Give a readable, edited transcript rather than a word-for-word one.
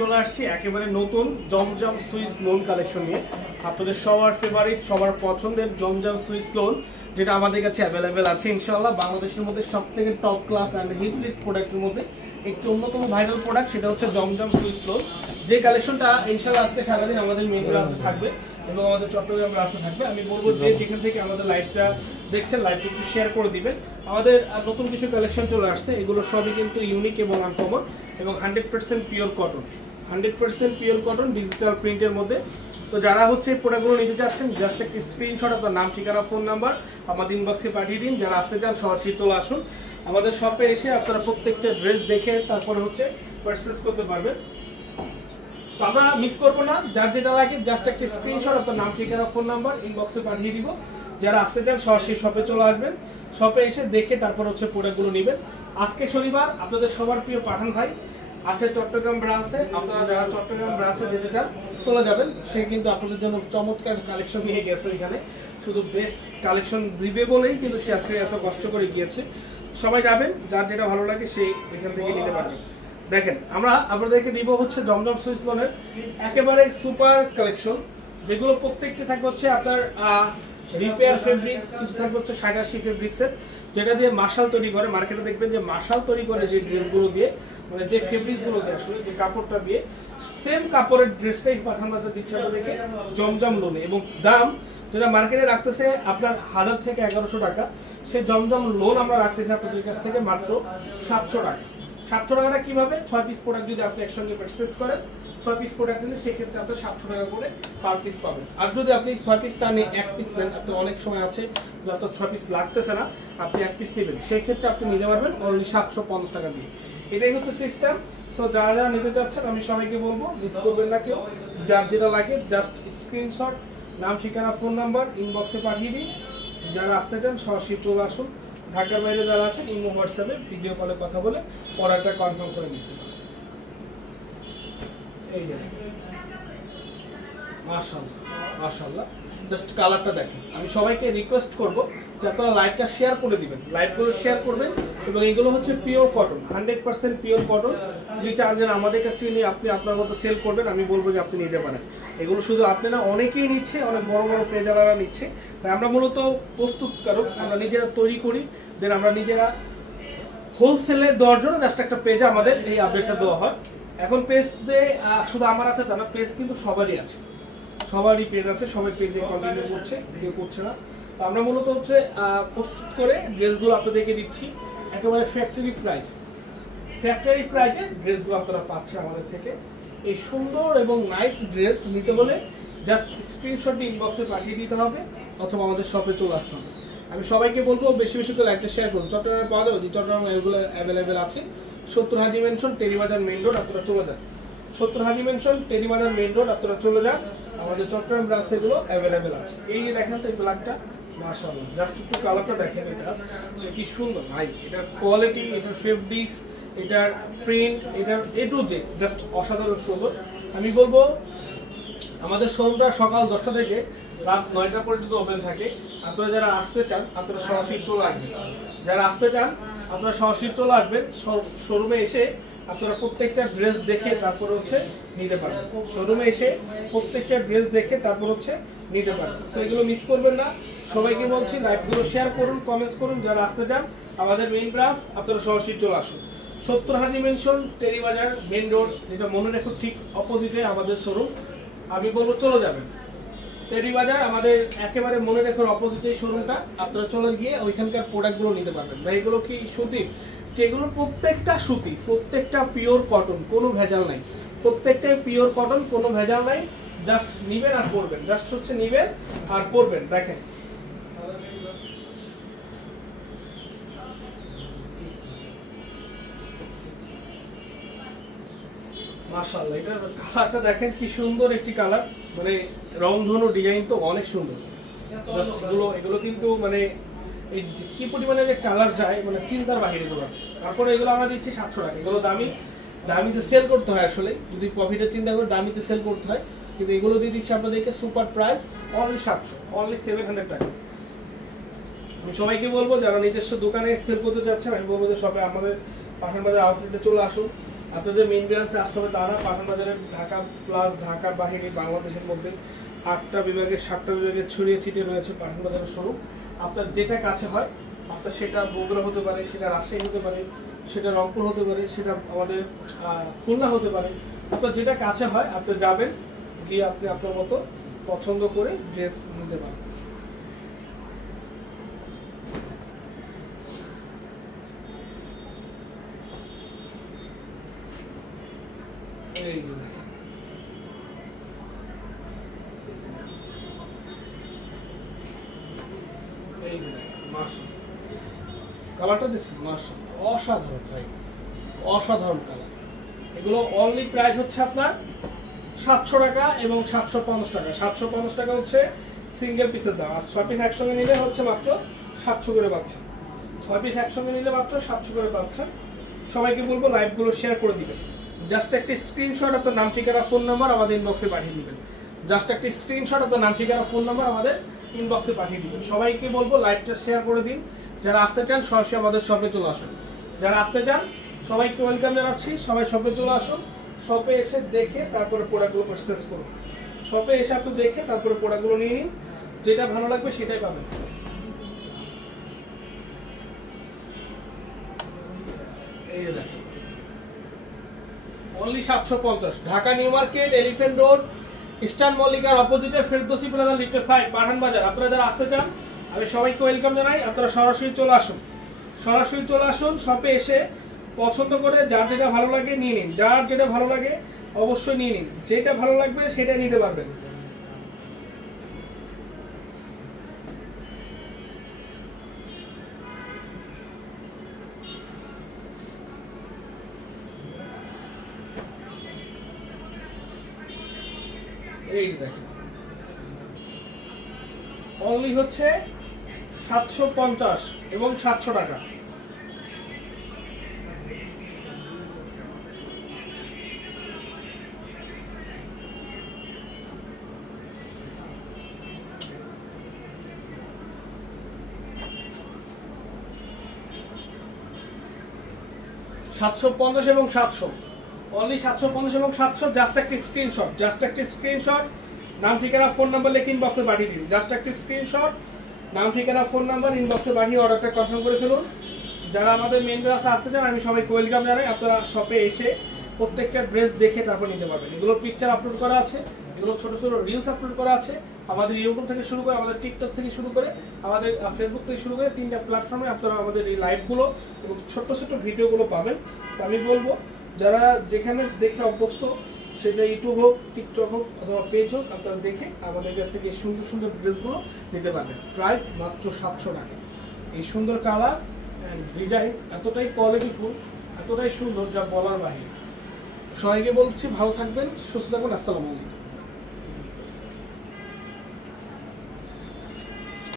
চলে আসছি একেবারে নতুন জমজম সুইস লোন কালেকশন নিয়ে। আপনাদের সবার ফেভারিট, সবার পছন্দের জমজম সুইস লোন, যেটা আমাদের কাছে অ্যাভেলেবেল আছে ইনশাআল্লাহ। বাংলাদেশের মধ্যে সবথেকে top class and hit list প্রোডাক্টের মধ্যে একটি অন্যতম ভাইরাল প্রোডাক্ট, সেটা হচ্ছে জমজম সুইস লোন। যে কালেকশনটা ইনশাআল্লাহ আজকে সারাদিন আমাদের মেন ব্রাঞ্চে থাকবে এবং আমাদের চট্টগ্রাম ব্রাঞ্চে থাকবে। আমি বলবো যে যেখান থেকে আমাদের লাইভটা দেখছেন, লাইভটা একটু শেয়ার করে দিবেন। আমাদের নতুন কিছু কালেকশন চলে আসছে, এগুলো সবই কিন্তু ইউনিক এবং আনকমন এবং 100% pure cotton, 100% pure cotton digital প্রিন্টের মধ্যে। তো যারা হচ্ছে প্রোডাক্টগুলো নিতে চাচ্ছেন, জাস্ট একটা স্ক্রিনশট আপনার নাম, ঠিকানা, ফোন নাম্বার আমাদের ইনবক্সে পাঠিয়ে দিন। যারা আসতে চান সরাসরি চলে আসুন আমাদের শপে এসে আপনারা প্রত্যেকটা ড্রেস দেখে তারপরে হচ্ছে পারচেজ করতে পারবেন। তো আমরা মিস করবো না, যার যেটা লাগে জাস্ট একটা স্ক্রিনশট আপনার নাম, ঠিকানা, ফোন নাম্বার ইনবক্সে পাঠিয়ে দিব। যারা আসতে চান সরাসরি শপে চলে আসবেন, শপে এসে দেখে তারপর হচ্ছে প্রোডাক্টগুলো নেবেন। আজকে শনিবার, আপনাদের সবার প্রিয় পাঠান ভাই আছে চট্টগ্রাম ব্রাঞ্চে। আপনারা যারা চট্টগ্রাম ব্রাঞ্চে যেতে চান চলে যাবেন, সে কিন্তু আপনাদের জন্য চমৎকার কালেকশন নিয়ে গেছে। এখানে শুধু বেস্ট কালেকশন দিবে বলেই কিন্তু সে আজকে এত কষ্ট করে গিয়েছে। সবাই যাবেন, যার যেটা ভালো লাগে সেই এখান থেকে নিতে পারবেন। দেখেন, আমরা আপনাদেরকে দিব হচ্ছে জমজম সুইস লোনের একেবারে সুপার কালেকশন, যেগুলো প্রত্যেকটা থাকবে হচ্ছে আপনার রিপেয়ার ফেব্রিক্স, কিছু থাকবে হচ্ছে 60-80 ফেব্রিক্সের, যেটা দিয়ে মার্শাল তৈরি করে। মার্কেটে দেখবেন যে মার্শাল তৈরি করে যে ড্রেসগুলো দিয়ে, মানে যে ফেব্রিক্সগুলো দিয়ে, আসলে যে কাপড়টা দিয়ে সেম কাপড়ের ড্রেসটাই পাঠান বাজার দিচ্ছে আপনাদেরকে জমজম লোনে। এবং দাম যেটা মার্কেটে রাখতেছে আপনার 1000 থেকে 1100 টাকা, সে জমজম লোন আমরা রাখতেছি আপনাদের কাছ থেকে মাত্র 700 টাকা। 700 টাকাটা কিভাবে? 6 পিস প্রোডাক্ট যদি আপনি একসঙ্গে পারচেজ করেন, 6 পিস প্রোডাক্ট নিলে সেক্ষেত্রে আপনি 700 টাকা করে পার পিস পাবেন। আর যদি আপনি 6 পিস না নিয়ে 1 পিস নেন, আপনি অনেক সময় আছে যত 6 পিস লাগতেছে না, আপনি 1 পিস নেবেন, সেই ক্ষেত্রে আপনি নিতে পারবেন অনলি 750 টাকা দিয়ে। এটাই হচ্ছে সিস্টেম। সো যারা যারা নিতে চাচ্ছেন আমি সবাইকে বলবো মিস করবেন না কেউ, যার যেটা লাগে জাস্ট স্ক্রিনশট, নাম, ঠিকানা, ফোন নাম্বার ইনবক্সে পাঠিয়ে দিন। যারা আসতে চান সরাসরি চলে আসুন। ঢাকার বাইরে যারা আছেন ইমো, হোয়াটসঅ্যাপে ভিডিও কলে কথা বলে অর্ডারটা কনফার্ম করে নিতে পারেন। এই দেখেন, মাশাআল্লাহ মাশাআল্লাহ, জাস্ট কালারটা দেখেন। আমি সবাইকে রিকোয়েস্ট করব যে আপনারা লাইভটা শেয়ার করে দিবেন, লাইভগুলো শেয়ার করবেন। এবং এগুলো হচ্ছে পিওর কটন, 100% পিওর কটন। যদি চান যে আমাদের কাছ থেকে নিয়ে আপনি আপনার মতো সেল করবেন, আমি বলবো যে আপনি নিতে পারেন। এগুলো শুধু আপনি না, অনেকেই নিচ্ছে, অনেক বড় বড় পেজালারা নিচ্ছে। তাই আমরা মূলত প্রস্তুতকারক, আমরা নিজেরা তৈরি করি, দেন আমরা নিজেরা হোলসেলে দেওয়ার জন্য জাস্ট একটা পেজে আমাদের এই আপডেটটা দেওয়া হয়। এখন পেজ দিয়ে শুধু আমার আছে তা না, পেজ কিন্তু সবারই আছে, সবারই পেজ আছে, সবাই পেজে কন্টিনিউ করছে, কেউ করছে না। তো আমরা মূলত হচ্ছে প্রস্তুত করে ড্রেসগুলো আপনাদেরকে দিচ্ছি একেবারে ফ্যাক্টরি প্রাইস, ফ্যাক্টরি প্রাইজে ড্রেসগুলো আপনারা পাচ্ছেন আমাদের থেকে। এই সুন্দর এবং নাইস ড্রেস নিতে হলে জাস্ট স্ক্রিনশট দিয়ে ইনবক্সে পাঠিয়ে দিতে হবে অথবা আমাদের শপে চলে আসতে হবে। আমি সবাইকে বলবো বেশি বেশি করে লাইভটা শেয়ার করুন। চট্টগ্রামে পাওয়া যাবে, চট্টগ্রাম এগুলো অ্যাভেলেবেল আছে। 70 হাজি মেনশন, টেরিবাজার মেইন রোড, আপনারা চলে যান। 70 হাজি মেনশন, টেরিবাজার মেইন রোড, আপনারা চলে যান। আমাদের চট্টগ্রাম ব্রাঞ্চে এগুলো অ্যাভেলেবেল আছে। এই যে দেখেন তো এই ব্ল্যাকটা, মাশাআল্লাহ, জাস্ট একটু কালারটা দেখেন, এটা কি সুন্দর ভাই, এটার কোয়ালিটি, এটার ফেব্রিক্স, এটার প্রিন্ট, এটার এ টু জেড জাস্ট অসাধারণ সুন্দর। আমি বলবো আমাদের শোরুমটা সকাল 10টা থেকে রাত 9টা পর্যন্ত ওপেন থাকে। আপনারা যারা আসতে চান আপনারা সরাসরি চলে আসবেন, যারা আসতে চান আপনারা সরাসরি চলে আসবেন। শোরুমে এসে আপনারা প্রত্যেকটা ড্রেস দেখে তারপর হচ্ছে নিতে পারবেন, শোরুমে এসে প্রত্যেকটা ড্রেস দেখে তারপর হচ্ছে নিতে পারবেন। সো এগুলো মিস করবেন না। সবাইকে বলছি লাইভগুলো শেয়ার করুন, কমেন্টস করুন। যারা আসতে চান আমাদের মেইন ব্রাঞ্চ, আপনারা সরাসরি চলে আসুন। 70 হাজি মেনশন, টেরিবাজার মেইন রোড, যেটা মনে রেখো ঠিক অপোজিটে আমাদের শোরুম। আমি বলবো চলে যাবেন টেরিবাজার, আমাদের একেবারে মনে রেখোর অপোজিটে শোরুমটা। আপনারা চলে গিয়ে ওইখানকার প্রোডাক্টগুলো নিতে পারবেন। ভাই এগুলো কি সুতির? যেগুলো প্রত্যেকটা সুতি, প্রত্যেকটা পিওর কটন, কোনো ভেজাল নাই, প্রত্যেকটাই পিওর কটন, কোনো ভেজাল নাই। জাস্ট নিবেন আর পরবেন, জাস্ট হচ্ছে নিবেন আর পরবেন। দেখেন মাশাআল্লাহ, এটার কালারটা দেখেন কি সুন্দর একটি কালার, মানে রংধনু ডিজাইন তো অনেক সুন্দর। জাস্ট এগুলো কিন্তু মানে এই কি পরিমাণে যে কালার যায়, মানে চিন্তার বাহিরে এগুলো। তারপরে এগুলো আমরা দিচ্ছি 700 টাকা। এগুলো দামিতে সেল করতে হয়, আসলে যদি প্রফিটের চিন্তা করে দামিতে সেল করতে হয়, কিন্তু এগুলো দিয়ে দিচ্ছি আপনাদেরকে সুপার প্রাইস অনলি 700, অনলি 700 টাকা। আমি সবাইকে বলবো যারা নিজস্ব দোকানে সেল করতে চাচ্ছেন, আমি বলবো যে সবাই আমাদের পাঠান বাজার আউটলেটে চলে আসুন। আপনাদের মেইন ব্রাঞ্চে আসতে হবে তারা পাঠান বাজারের ঢাকা প্লাস ঢাকার বাহিরে বাংলাদেশের মধ্যে 8টা বিভাগে 7টা বিভাগে ছড়িয়ে ছিটিয়ে রয়েছে পাঠান বাজারের শোরুম। আপনার যেটা কাছে হয়, আপনার সেটা বগুড়া হতে পারে, সেটা রাজশাহী হতে পারে, সেটা রংপুর হতে পারে, সেটা আমাদের খুলনা হতে পারে। আপনার যেটা কাছে হয় আপনি যাবেন, গিয়ে আপনি আপনার মতো পছন্দ করে ড্রেস নিতে পারেন। এই যে দেখেন, এই যে দেখেন, মাশাআল্লাহ কালারটা দেখছেন, মাশাআল্লাহ অসাধারণ ভাই, অসাধারণ কালার। এগুলো অনলি প্রাইস হচ্ছে আপনার 700 টাকা এবং 750 টাকা। 750 টাকা হচ্ছে সিঙ্গেল পিসের দাম, আর 6 পিস একসঙ্গে নিলে হচ্ছে মাত্র 700 করে পাচ্ছেন। 6 পিস একসঙ্গে নিলে মাত্র 700 করে পাচ্ছেন। সবাইকে বলবো লাইভগুলো শেয়ার করে দিবেন। জাস্ট একটি স্ক্রিনশট আপনার নাম ঠিকানা ফোন নাম্বার আমাদের ইনবক্সে পাঠিয়ে দিবেন। জাস্ট একটি স্ক্রিনশট আপনার নাম ঠিকানা ফোন নাম্বার আমাদের ইনবক্সে পাঠিয়ে দিবেন। সবাইকে বলবো লাইভটা শেয়ার করে দিন। যারা আসতে চান সরাসরি আমাদের শপে চলে আসুন। যারা আসতে চান সবাইকে ওয়েলকাম জানাচ্ছি। সবাই শপে চলে আসুন। শপে এসে দেখে তারপরে প্রোডাক্টগুলো পারচেজ করুন। শপে এসে আপনি দেখে তারপরে প্রোডাক্টগুলো নিয়ে নিন, যেটা ভালো লাগবে সেটাই পাবেন। এই যে দেখেন, only 750, Dhaka new market, elephant road, eastern মল্লিকার অপোজিটে ফেরদৌসি প্লাজা লিফটের 5 পাঠান বাজার। আপনারা যারা আসতে চান আমি সবাইকে ওয়েলকাম জানাই। আপনারা সরাসরি চলে আসুন, সরাসরি চলে আসুন। শপে এসে পছন্দ করে যার যেটা ভালো লাগে নিয়ে নিন। যার যেটা ভালো লাগে অবশ্যই নিয়ে নিন, যেটা ভালো লাগবে সেটা নিতে পারবেন। এই দেখেন, অনলি হচ্ছে 750 এবং 700 টাকা। $750 এবং 700, অনলি 750 এবং 700। জাস্ট একটি স্ক্রিনশট, জাস্ট একটি স্ক্রিনশট, নাম ঠিকানা ফোন নাম্বার লিখে ইনবক্সে পাঠিয়ে দিন। জাস্ট একটি স্ক্রিনশট, নাম ঠিকানা ফোন নাম্বার ইনবক্সে পাঠিয়ে অর্ডারটা কনফার্ম করে ফেলুন। যারা আমাদের মেইন ব্রাঞ্চে আসতে চান আমি সবাইকে ওয়েলকাম জানাই। আপনারা শপে এসে প্রত্যেকটা ড্রেস দেখে তারপর নিতে পারবেন। এগুলো পিকচার আপলোড করা আছে, এগুলো ছোট ছোট রিলস আপলোড করা আছে আমাদের ইউটিউব থেকে শুরু করে, আমাদের টিকটক থেকে শুরু করে, আমাদের ফেসবুক থেকে শুরু করে 3টা প্ল্যাটফর্মে আপনারা আমাদের এই লাইভগুলো এবং ছোট্ট ছোট্ট ভিডিওগুলো পাবেন। তো আমি বলবো যারা যেখানে দেখে অভ্যস্ত, সেটা ইউটিউব হোক, টিকটক হোক অথবা পেজ হোক, আপনারা দেখে আমাদের কাছ থেকে এই সুন্দর সুন্দর ড্রেসগুলো নিতে পারবেন। প্রাইস মাত্র 700 টাকা। এই সুন্দর কালার অ্যান্ড ডিজাইন এতটাই কোয়ালিটিফুল, এতটাই সুন্দর যা বলার বাইরে। সবাইকে বলছি ভালো থাকবেন, সুস্থ থাকবেন। আসসালামু আলাইকুম।